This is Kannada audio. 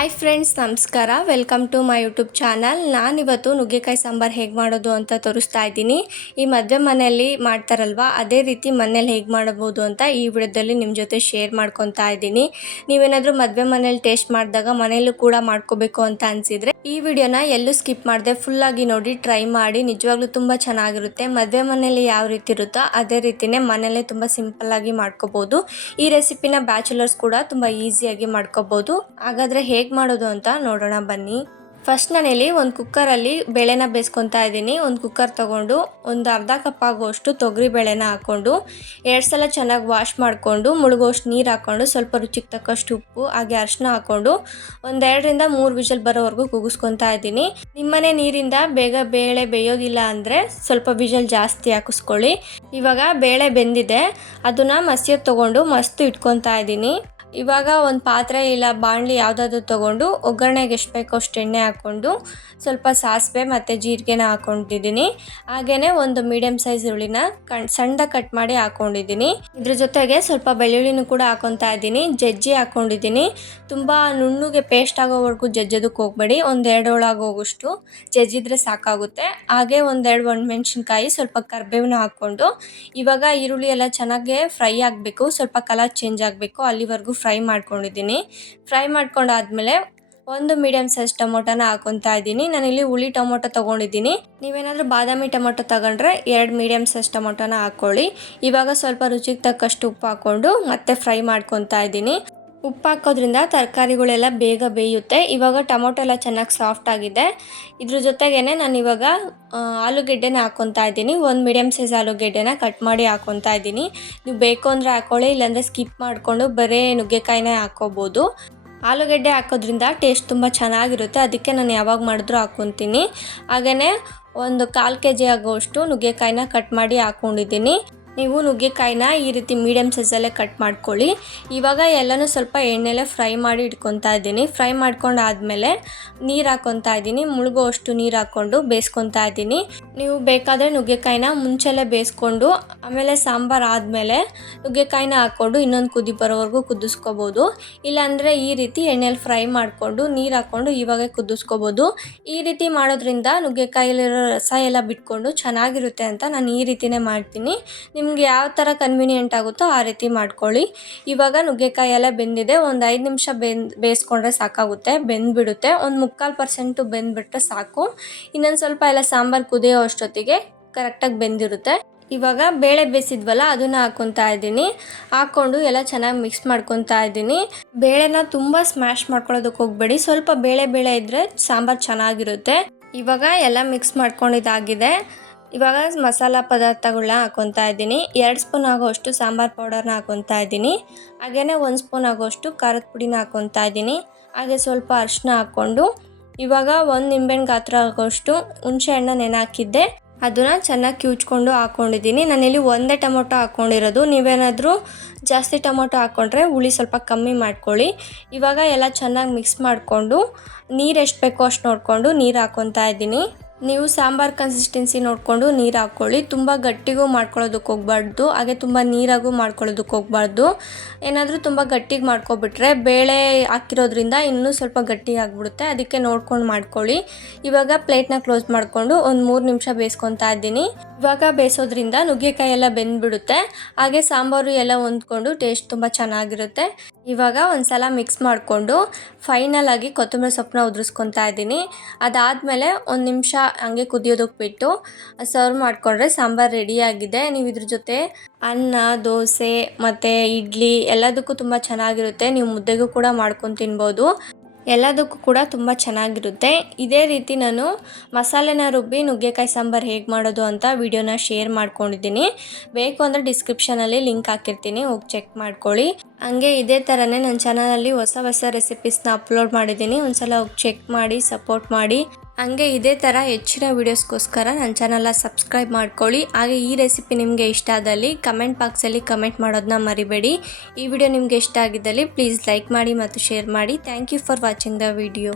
ಹಾಯ್ ಫ್ರೆಂಡ್ಸ್ ನಮಸ್ಕಾರ. Welcome to my YouTube channel ನಾನಿವತ್ತು ನುಗ್ಗೆಕಾಯಿ ಸಾಂಬಾರು ಹೇಗೆ ಮಾಡೋದು ಅಂತ ತೋರಿಸ್ತಾ ಇದ್ದೀನಿ. ಈ ಮದುವೆ ಮನೆಯಲ್ಲಿ ಮಾಡ್ತಾರಲ್ವ, ಅದೇ ರೀತಿ ಮನೇಲಿ ಹೇಗೆ ಮಾಡಬಹುದು ಅಂತ ಈ ವಿಡಿಯೋದಲ್ಲಿ ನಿಮ್ಮ ಜೊತೆ ಶೇರ್ ಮಾಡ್ಕೊತಾ ಇದ್ದೀನಿ. ನೀವೇನಾದರೂ ಮದುವೆ ಮನೇಲಿ ಟೇಸ್ಟ್ ಮಾಡಿದಾಗ ಮನೇಲೂ ಕೂಡ ಮಾಡ್ಕೋಬೇಕು ಅಂತ ಅನಿಸಿದರೆ, ಈ ವಿಡಿಯೋನ ಎಲ್ಲೂ ಸ್ಕಿಪ್ ಮಾಡಿದೆ ಫುಲ್ಲಾಗಿ ನೋಡಿ ಟ್ರೈ ಮಾಡಿ, ನಿಜವಾಗ್ಲೂ ತುಂಬ ಚೆನ್ನಾಗಿರುತ್ತೆ. ಮದುವೆ ಮನೇಲಿ ಯಾವ ರೀತಿ ಇರುತ್ತೋ ಅದೇ ರೀತಿನೇ ಮನೇಲೇ ತುಂಬ ಸಿಂಪಲ್ಲಾಗಿ ಮಾಡ್ಕೋಬೋದು. ಈ ರೆಸಿಪಿನ ಬ್ಯಾಚುಲರ್ಸ್ ಕೂಡ ತುಂಬ ಈಸಿಯಾಗಿ ಮಾಡ್ಕೋಬೋದು. ಹಾಗಾದರೆ ಹೇಗೆ ಮಾಡೋದು ಅಂತ ನೋಡೋಣ ಬನ್ನಿ. ಫಸ್ಟ್ ನಾನಿಲ್ಲಿ ಒಂದು ಕುಕ್ಕರಲ್ಲಿ ಬೇಳೆನ ಬೇಯಿಸ್ಕೊತಾ ಇದ್ದೀನಿ. ಒಂದು ಕುಕ್ಕರ್ ತೊಗೊಂಡು ಒಂದು ಅರ್ಧ ಕಪ್ ಆಗುವಷ್ಟು ತೊಗರಿ ಬೇಳೆನ ಹಾಕ್ಕೊಂಡು, ಎರಡು ಸಲ ಚೆನ್ನಾಗಿ ವಾಶ್ ಮಾಡಿಕೊಂಡು, ಮುಳುಗೋಷ್ಟು ನೀರು ಹಾಕ್ಕೊಂಡು, ಸ್ವಲ್ಪ ರುಚಿಗೆ ತಕ್ಕಷ್ಟು ಉಪ್ಪು, ಹಾಗೆ ಅರಿಶಿನ ಹಾಕ್ಕೊಂಡು ಒಂದೆರಡರಿಂದ ಮೂರು ವಿಷಲ್ ಬರೋವರೆಗೂ ಕೂಗಿಸ್ಕೊತಾ ಇದ್ದೀನಿ. ನಿಮ್ಮನೆ ನೀರಿಂದ ಬೇಗ ಬೇಳೆ ಬೇಯೋದಿಲ್ಲ ಅಂದರೆ ಸ್ವಲ್ಪ ವಿಷಲ್ ಜಾಸ್ತಿ ಹಾಕಿಸ್ಕೊಳ್ಳಿ. ಇವಾಗ ಬೇಳೆ ಬೆಂದಿದೆ. ಅದನ್ನು ಮಸಿಯೋದು ತೊಗೊಂಡು ಮಸ್ತು ಇಟ್ಕೊತಾ ಇದ್ದೀನಿ. ಇವಾಗ ಒಂದು ಪಾತ್ರೆ ಇಲ್ಲ, ಬಾಣಲಿ ಯಾವುದಾದ್ರು ತೊಗೊಂಡು ಒಗ್ಗರಣೆಗೆ ಎಷ್ಟು ಬೇಕೋ ಅಷ್ಟು ಎಣ್ಣೆ ಹಾಕ್ಕೊಂಡು ಸ್ವಲ್ಪ ಸಾಸಿವೆ ಮತ್ತು ಜೀರಿಗೆನ ಹಾಕ್ಕೊಂಡಿದ್ದೀನಿ ಹಾಗೆಯೇ ಒಂದು ಮೀಡಿಯಮ್ ಸೈಜ್ ಹುಳಿನ ಕಣ್, ಸಣ್ಣ ಕಟ್ ಮಾಡಿ ಹಾಕ್ಕೊಂಡಿದ್ದೀನಿ ಇದ್ರ ಜೊತೆಗೆ ಸ್ವಲ್ಪ ಬೆಳ್ಳುಳ್ಳಿನೂ ಕೂಡ ಹಾಕೊತಾ ಇದ್ದೀನಿ. ಜಜ್ಜಿ ಹಾಕ್ಕೊಂಡಿದ್ದೀನಿ ತುಂಬ ನುಣ್ಣಗೆ ಪೇಸ್ಟ್ ಆಗೋವರೆಗೂ ಜಜ್ಜೋದಕ್ಕೆ ಹೋಗಬೇಡಿ. ಒಂದೆರಡು ಹೋಗೋಷ್ಟು ಜಜ್ಜಿದ್ರೆ ಸಾಕಾಗುತ್ತೆ. ಹಾಗೆ ಒಂದೆರಡು ಒಣಮೆಣ್ಸಿನ್ಕಾಯಿ ಸ್ವಲ್ಪ ಕರ್ಬೇವನ್ನ ಹಾಕ್ಕೊಂಡು ಇವಾಗ ಈರುಳ್ಳಿ ಎಲ್ಲ ಚೆನ್ನಾಗಿ ಫ್ರೈ ಆಗಬೇಕು. ಸ್ವಲ್ಪ ಕಲರ್ ಚೇಂಜ್ ಆಗಬೇಕು. ಅಲ್ಲಿವರೆಗೂ ಫ್ರೈ ಮಾಡ್ಕೊಂಡಿದ್ದೀನಿ. ಫ್ರೈ ಮಾಡ್ಕೊಂಡಾದ್ಮೇಲೆ ಒಂದು ಮೀಡಿಯಮ್ ಸೈಜ್ ಟೊಮೊಟೊನ ಹಾಕೊತಾ ಇದ್ದೀನಿ. ನಾನಿಲ್ಲಿ ಹುಳಿ ಟೊಮೊಟೊ ತೊಗೊಂಡಿದ್ದೀನಿ. ನೀವೇನಾದರೂ ಬಾದಾಮಿ ಟೊಮೊಟೊ ತಗೊಂಡ್ರೆ ಎರಡು ಮೀಡಿಯಮ್ ಸೈಜ್ ಟೊಮೊಟೊನ ಹಾಕ್ಕೊಳ್ಳಿ ಇವಾಗ ಸ್ವಲ್ಪ ರುಚಿಗೆ ತಕ್ಕಷ್ಟು ಉಪ್ಪು ಹಾಕ್ಕೊಂಡು ಮತ್ತೆ ಫ್ರೈ ಮಾಡ್ಕೊತಾ ಇದ್ದೀನಿ. ಉಪ್ಪು ಹಾಕೋದ್ರಿಂದ ತರಕಾರಿಗಳೆಲ್ಲ ಬೇಗ ಬೇಯುತ್ತೆ. ಇವಾಗ ಟೊಮೊಟೊ ಎಲ್ಲ ಚೆನ್ನಾಗಿ ಸಾಫ್ಟ್ ಆಗಿದೆ. ಇದ್ರ ಜೊತೆಗೇ ನಾನು ಇವಾಗ ಆಲೂಗೆಡ್ಡೆನ ಹಾಕ್ಕೊತಾ ಇದ್ದೀನಿ. ಒಂದು ಮೀಡಿಯಮ್ ಸೈಜ್ ಆಲೂಗೆಡ್ಡೆನ ಕಟ್ ಮಾಡಿ ಹಾಕ್ಕೊತಾ ಇದ್ದೀನಿ. ನೀವು ಬೇಕು ಅಂದರೆ ಹಾಕ್ಕೊಳ್ಳಿ ಇಲ್ಲಾಂದರೆ ಸ್ಕಿಪ್ ಮಾಡಿಕೊಂಡು ಬರೀ ನುಗ್ಗೆಕಾಯಿನೇ ಹಾಕ್ಕೋಬೋದು ಆಲೂಗೆಡ್ಡೆ ಹಾಕೋದ್ರಿಂದ ಟೇಸ್ಟ್ ತುಂಬ ಚೆನ್ನಾಗಿರುತ್ತೆ. ಅದಕ್ಕೆ ನಾನು ಯಾವಾಗ ಮಾಡಿದ್ರೂ ಹಾಕ್ಕೊತೀನಿ ಹಾಗೆಯೇ ಒಂದು ಕಾಲು ಕೆ ಜಿ ಆಗೋಷ್ಟು ನುಗ್ಗೆಕಾಯಿನ ಕಟ್ ಮಾಡಿ ಹಾಕ್ಕೊಂಡಿದ್ದೀನಿ ನೀವು ನುಗ್ಗೆಕಾಯಿನ ಈ ರೀತಿ ಮೀಡಿಯಮ್ ಸೈಜಲ್ಲೇ ಕಟ್ ಮಾಡ್ಕೊಳ್ಳಿ. ಇವಾಗ ಎಲ್ಲನೂ ಸ್ವಲ್ಪ ಎಣ್ಣೆಲೆ ಫ್ರೈ ಮಾಡಿ ಇಟ್ಕೊತಾ ಇದ್ದೀನಿ. ಫ್ರೈ ಮಾಡ್ಕೊಂಡು ಆದಮೇಲೆ ನೀರು ಹಾಕ್ಕೊತಾ ಇದ್ದೀನಿ. ಮುಳುಗೋ ಅಷ್ಟು ನೀರು ಹಾಕ್ಕೊಂಡು ಬೇಯಿಸ್ಕೊತಾ ಇದ್ದೀನಿ. ನೀವು ಬೇಕಾದರೆ ನುಗ್ಗೆಕಾಯಿನ ಮುಂಚೆಲೆ ಬೇಯಿಸ್ಕೊಂಡು, ಆಮೇಲೆ ಸಾಂಬಾರು ಆದಮೇಲೆ ನುಗ್ಗೆಕಾಯಿನ ಹಾಕ್ಕೊಂಡು ಇನ್ನೊಂದು ಕುದಿ ಬರೋವರೆಗೂ ಕುದಿಸ್ಕೋಬೋದು. ಇಲ್ಲಾಂದರೆ ಈ ರೀತಿ ಎಣ್ಣೆಲಿ ಫ್ರೈ ಮಾಡಿಕೊಂಡು, ನೀರು ಹಾಕ್ಕೊಂಡು ಇವಾಗ ಕುದಿಸ್ಕೋಬೋದು. ಈ ರೀತಿ ಮಾಡೋದ್ರಿಂದ ನುಗ್ಗೆಕಾಯಲ್ಲಿರೋ ರಸ ಎಲ್ಲ ಬಿಟ್ಕೊಂಡು ಚೆನ್ನಾಗಿರುತ್ತೆ ಅಂತ ನಾನು ಈ ರೀತಿನೇ ಮಾಡ್ತೀನಿ. ನಿಮ್ಗೆ ಯಾವ ಥರ ಕನ್ವಿನಿಯೆಂಟ್ ಆಗುತ್ತೋ ಆ ರೀತಿ ಮಾಡ್ಕೊಳ್ಳಿ. ಇವಾಗ ನುಗ್ಗೆಕಾಯಿ ಎಲ್ಲ ಬೆಂದಿದೆ. ಒಂದು ಐದು ನಿಮಿಷ ಬೆಂದು, ಬೇಯಿಸ್ಕೊಂಡ್ರೆ ಸಾಕಾಗುತ್ತೆ, ಬೆಂದ್ಬಿಡುತ್ತೆ. ಒಂದು ಮುಕ್ಕಾಲು ಪರ್ಸೆಂಟು ಬೆಂದ್ಬಿಟ್ರೆ ಸಾಕು. ಇನ್ನೊಂದು ಸ್ವಲ್ಪ ಎಲ್ಲ ಸಾಂಬಾರು ಕುದಿಯೋ ಅಷ್ಟೊತ್ತಿಗೆ ಕರೆಕ್ಟಾಗಿ ಬೆಂದಿರುತ್ತೆ. ಇವಾಗ ಬೇಳೆ ಬೇಯಿಸಿದ್ವಲ್ಲ, ಅದನ್ನು ಹಾಕ್ಕೊತಾ ಇದ್ದೀನಿ. ಹಾಕ್ಕೊಂಡು ಎಲ್ಲ ಚೆನ್ನಾಗಿ ಮಿಕ್ಸ್ ಮಾಡ್ಕೊತಾ ಇದ್ದೀನಿ. ಬೇಳೆನ ತುಂಬ ಸ್ಮ್ಯಾಶ್ ಮಾಡ್ಕೊಳ್ಳೋದಕ್ಕೆ ಹೋಗಬೇಡಿ. ಸ್ವಲ್ಪ ಬೇಳೆ ಬೇಳೆ ಇದ್ದರೆ ಸಾಂಬಾರು ಚೆನ್ನಾಗಿರುತ್ತೆ. ಇವಾಗ ಎಲ್ಲ ಮಿಕ್ಸ್ ಮಾಡ್ಕೊಂಡಿದ್ದಾಗಿದೆ. ಇವಾಗ ಮಸಾಲ ಪದಾರ್ಥಗಳನ್ನ ಹಾಕೊತಾ ಇದ್ದೀನಿ. ಎರಡು ಸ್ಪೂನ್ ಆಗೋಷ್ಟು ಸಾಂಬಾರು ಪೌಡರ್ನ ಹಾಕೊತಾ ಇದ್ದೀನಿ. ಹಾಗೆಯೇ ಒಂದು ಸ್ಪೂನ್ ಆಗೋಷ್ಟು ಖಾರದ ಪುಡಿನ ಹಾಕೊತಾ ಇದ್ದೀನಿ. ಹಾಗೆ ಸ್ವಲ್ಪ ಅರಿಶಿನ ಹಾಕ್ಕೊಂಡು ಇವಾಗ ಒಂದು ನಿಂಬೆಹಣ್ಣು ಗಾತ್ರ ಆಗೋಷ್ಟು ಹುಣಸೆ ಹಣ್ಣು ನೆನೆ ಹಾಕಿದ್ದೆ ಅದನ್ನು ಚೆನ್ನಾಗಿ ಕಿವುಚ್ಕೊಂಡು ಹಾಕ್ಕೊಂಡಿದ್ದೀನಿ ನಾನಿಲ್ಲಿ ಒಂದೇ ಟೊಮೊಟೊ ಹಾಕ್ಕೊಂಡಿರೋದು ನೀವೇನಾದರೂ ಜಾಸ್ತಿ ಟೊಮೊಟೊ ಹಾಕ್ಕೊಂಡ್ರೆ ಹುಳಿ ಸ್ವಲ್ಪ ಕಮ್ಮಿ ಮಾಡ್ಕೊಳ್ಳಿ. ಇವಾಗ ಎಲ್ಲ ಚೆನ್ನಾಗಿ ಮಿಕ್ಸ್ ಮಾಡಿಕೊಂಡು ನೀರು ಎಷ್ಟು ಬೇಕೋ ಅಷ್ಟು ನೋಡಿಕೊಂಡು ನೀರು ಹಾಕ್ಕೊತಾ ಇದ್ದೀನಿ. ನೀವು ಸಾಂಬಾರು ಕನ್ಸಿಸ್ಟೆನ್ಸಿ ನೋಡಿಕೊಂಡು ನೀರು ಹಾಕ್ಕೊಳ್ಳಿ. ತುಂಬ ಗಟ್ಟಿಗೂ ಮಾಡ್ಕೊಳ್ಳೋದಕ್ಕೆ ಹೋಗ್ಬಾರ್ದು. ಹಾಗೆ ತುಂಬ ನೀರಾಗೂ ಮಾಡ್ಕೊಳ್ಳೋದಕ್ಕೆ ಹೋಗ್ಬಾರ್ದು. ಏನಾದರೂ ತುಂಬ ಗಟ್ಟಿಗೆ ಮಾಡ್ಕೊಬಿಟ್ರೆ ಬೇಳೆ ಹಾಕಿರೋದ್ರಿಂದ ಇನ್ನೂ ಸ್ವಲ್ಪ ಗಟ್ಟಿ ಆಗಿಬಿಡುತ್ತೆ. ಅದಕ್ಕೆ ನೋಡ್ಕೊಂಡು ಮಾಡ್ಕೊಳ್ಳಿ. ಇವಾಗ ಪ್ಲೇಟ್ನ ಕ್ಲೋಸ್ ಮಾಡಿಕೊಂಡು ಒಂದು ಮೂರು ನಿಮಿಷ ಬೇಯಿಸ್ಕೊತಾ ಇದ್ದೀನಿ. ಇವಾಗ ಬೇಯಿಸೋದ್ರಿಂದ ನುಗ್ಗೆಕಾಯಿ ಎಲ್ಲ ಬೆಂದ್ಬಿಡುತ್ತೆ. ಹಾಗೆ ಸಾಂಬಾರು ಎಲ್ಲ ಹೊಂದ್ಕೊಂಡು ಟೇಸ್ಟ್ ತುಂಬ ಚೆನ್ನಾಗಿರುತ್ತೆ. ಇವಾಗ ಒಂದು ಸಲ ಮಿಕ್ಸ್ ಮಾಡಿಕೊಂಡು ಫೈನಲ್ ಆಗಿ ಕೊತ್ತಂಬರಿ ಸೊಪ್ಪನ್ನ ಉದುರಿಸ್ಕೊತಾ ಇದ್ದೀನಿ. ಅದಾದಮೇಲೆ ಒಂದು ನಿಮಿಷ ಹಂಗೆ ಕುದಿಯೋದಕ್ಕೆ ಬಿಟ್ಟು ಸರ್ವ್ ಮಾಡಿಕೊಂಡ್ರೆ ಸಾಂಬಾರು ರೆಡಿಯಾಗಿದೆ ನೀವು ಇದ್ರ ಜೊತೆ ಅನ್ನ, ದೋಸೆ ಮತ್ತು ಇಡ್ಲಿ ಎಲ್ಲದಕ್ಕೂ ತುಂಬ ಚೆನ್ನಾಗಿರುತ್ತೆ. ನೀವು ಮುದ್ದೆಗೂ ಕೂಡ ಮಾಡ್ಕೊಂಡು ತಿನ್ಬೋದು. ಎಲ್ಲದಕ್ಕೂ ಕೂಡ ತುಂಬ ಚೆನ್ನಾಗಿರುತ್ತೆ. ಇದೇ ರೀತಿ ನಾನು ಮಸಾಲೆನ ರುಬ್ಬಿ ನುಗ್ಗೆಕಾಯಿ ಸಾಂಬಾರು ಹೇಗೆ ಮಾಡೋದು ಅಂತ ವಿಡಿಯೋನ ಶೇರ್ ಮಾಡ್ಕೊಂಡಿದ್ದೀನಿ. ಬೇಕು ಅಂದರೆ ಡಿಸ್ಕ್ರಿಪ್ಷನಲ್ಲಿ ಲಿಂಕ್ ಹಾಕಿರ್ತೀನಿ, ಹೋಗಿ ಚೆಕ್ ಮಾಡ್ಕೊಳ್ಳಿ. ಹಂಗೆ ಇದೇ ಥರನೇ ನನ್ನ ಚಾನಲಲ್ಲಿ ಹೊಸ ಹೊಸ ರೆಸಿಪೀಸ್ನ ಅಪ್ಲೋಡ್ ಮಾಡಿದ್ದೀನಿ. ಒಂದ್ಸಲ ಹೋಗಿ ಚೆಕ್ ಮಾಡಿ ಸಪೋರ್ಟ್ ಮಾಡಿ. ಹಂಗೆ ಇದೇ ಥರ ಹೆಚ್ಚಿನ ವೀಡಿಯೋಸ್ಗೋಸ್ಕರ ನನ್ನ ಚಾನಲ್ನ ಸಬ್ಸ್ಕ್ರೈಬ್ ಮಾಡ್ಕೊಳ್ಳಿ. ಹಾಗೆ ಈ ರೆಸಿಪಿ ನಿಮಗೆ ಇಷ್ಟ ಆದಲ್ಲಿ ಕಮೆಂಟ್ ಬಾಕ್ಸಲ್ಲಿ ಕಮೆಂಟ್ ಮಾಡೋದನ್ನ ಮರಿಬೇಡಿ. ಈ ವಿಡಿಯೋ ನಿಮಗೆ ಇಷ್ಟ ಆಗಿದ್ದಲ್ಲಿ ಪ್ಲೀಸ್ ಲೈಕ್ ಮಾಡಿ ಮತ್ತು ಶೇರ್ ಮಾಡಿ. Thank you for watching the video.